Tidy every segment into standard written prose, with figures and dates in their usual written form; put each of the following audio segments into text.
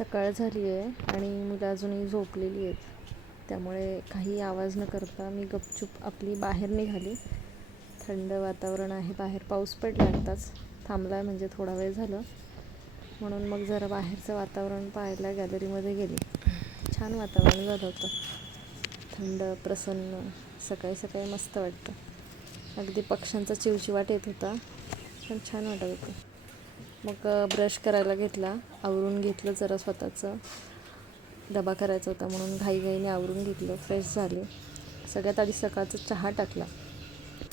सकाळ झाली आहे आणि मुलं अजूनही झोपलेली आहेत, त्यामुळे काही आवाज न करता मी गपचूप आपली बाहेर निघाली. थंड वातावरण आहे, बाहेर पाऊस पडला आत्ताच थांबला आहे, म्हणजे थोडा वेळ झालं. म्हणून मग जरा बाहेरचं वातावरण पाहायला गॅलरीमध्ये गेली. छान वातावरण झालं होतं, थंड प्रसन्न, सकाळी सकाळी मस्त वाटतं. अगदी पक्ष्यांचा चिवचिवाट येत होता, पण छान वाटत होतं. मग ब्रश करायला घेतला, आवरून घेतलं, जरा स्वतःचं डबा करायचा होता म्हणून घाईघाईने आवरून घेतलं, फ्रेश झाले. सगळ्यात आधी सकाळचा चहा टाकला.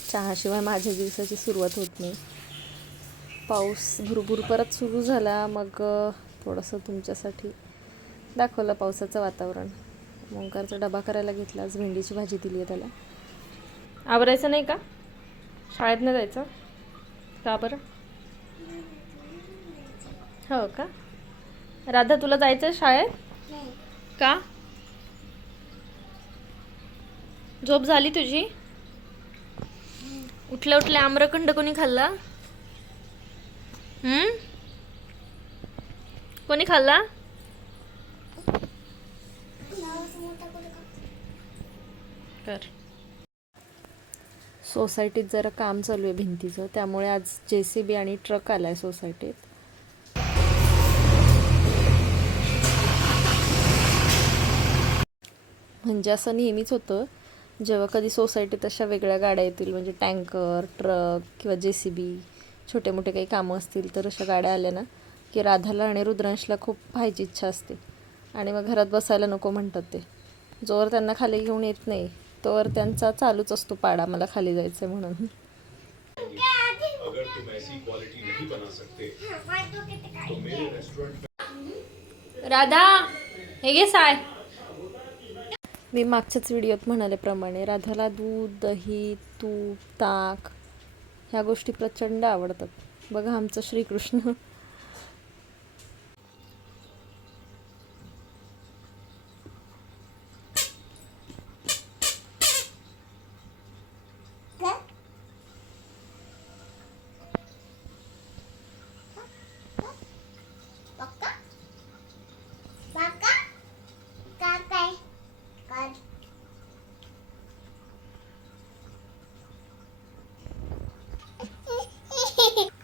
चहाशिवाय माझ्या दिवसाची सुरुवात होत नाही. पाऊस भुरभुर परत सुरू झाला. मग थोडंसं तुमच्यासाठी दाखवलं पावसाचं वातावरण. ओंकारचा डबा करायला घेतला. आज भेंडीची भाजी दिली आहे त्याला. आवरायचं नाही का? शाळेत नाही जायचं का बरं? हो का? राधा, तुला जायचं आहे शाळेत? का? झोप झाली तुझी? उठल्या उठल्या आम्रखंड कोणी खाल्ला? कोणी खाल्ला? कर. सोसायटीत जरा काम चालू आहे भिंतीचं, त्यामुळे आज JCB आणि ट्रक आलाय सोसायटीत. म्हणजे असं नेहमीच होतं, जेव्हा कधी सोसायटीत अशा वेगळ्या गाड्या येतील, म्हणजे टँकर, ट्रक किंवा JCB, छोटे मोठे काही कामं असतील, तर अशा गाड्या आल्या ना की राधाला आणि रुद्रांशला खूप पाहायची इच्छा असते आणि मग घरात बसायला नको म्हणतात ते. जोवर त्यांना खाली घेऊन येत नाही तोवर त्यांचा चालूच असतो पाडा, मला खाली जायचं म्हणून. राधा, हे घे साय. मी मागच्याच व्हिडिओत म्हणाल्याप्रमाणे राधाला दूध, दही, तूप, ताक ह्या गोष्टी प्रचंड आवडतात. बघा आमचं श्रीकृष्ण.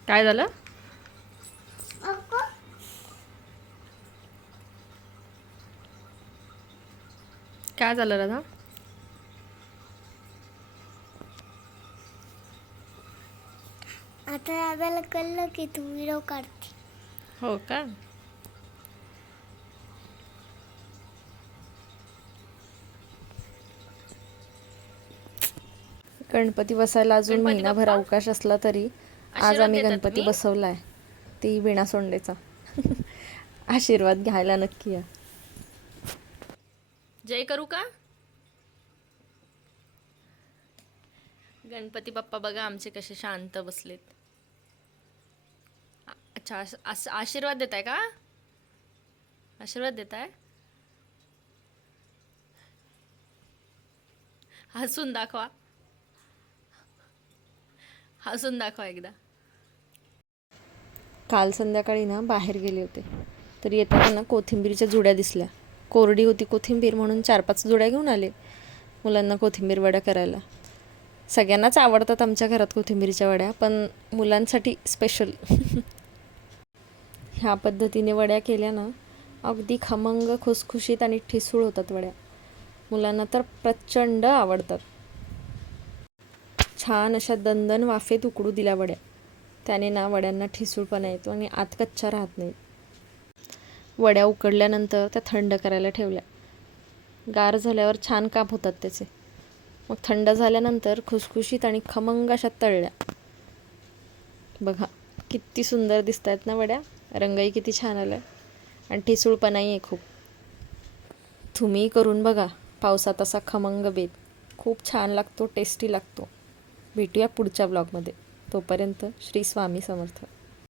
काय झालं? काय झालं राधा? आता राधाला कळलं की तू व्हिडिओ काढते. हो का? गणपती बसायला अजून महिनाभर अवकाश असला तरी आज आम्ही गणपती बसवलाय, ती वीणा सोंडेचा. आशीर्वाद घ्यायला नक्की या. जय करू का? गणपती बाप्पा बघा आमचे कसे शांत बसलेत. अच्छा, आशीर्वाद देताय का? आशीर्वाद देताय? हसून दाखवा, हसून दाखवा एकदा. काल संध्याकाळी ना बाहेर गेले होते, तर येताना ना कोथिंबीरच्या जुड्या दिसल्या. कोरडी होती कोथिंबीर म्हणून 4-5 जुड्या घेऊन आले मुलांना कोथिंबीर वड्या करायला. सगळ्यांनाच आवडतात आमच्या घरात कोथिंबीरच्या वड्या, पण मुलांसाठी स्पेशल. ह्या पद्धतीने वड्या केल्या ना अगदी खमंग, खुसखुशीत आणि ठिसूळ होतात वड्या. मुलांना तर प्रचंड आवडतात. छान अशा दणदण वाफेत उकडू दिल्या वड्या, त्याने ना वड्यांना ठिसूळपणा येतो आणि आत कच्च्या राहत नाही. वड्या उकडल्यानंतर त्या थंड करायला ठेवल्या. गार झाल्यावर छान काप होतात त्याचे. मग थंड झाल्यानंतर खुसखुशीत आणि खमंग अशा तळल्या. बघा किती सुंदर दिसत आहेत ना वड्या, रंगही किती छान आला आणि ठिसूळपणाही आहे खूप. तुम्ही करून बघा पावसात असा खमंग बेत, खूप छान लागतो, टेस्टी लागतो. भेटूया पुढच्या ब्लॉगमध्ये. तोपर्यंत श्री स्वामी समर्थ.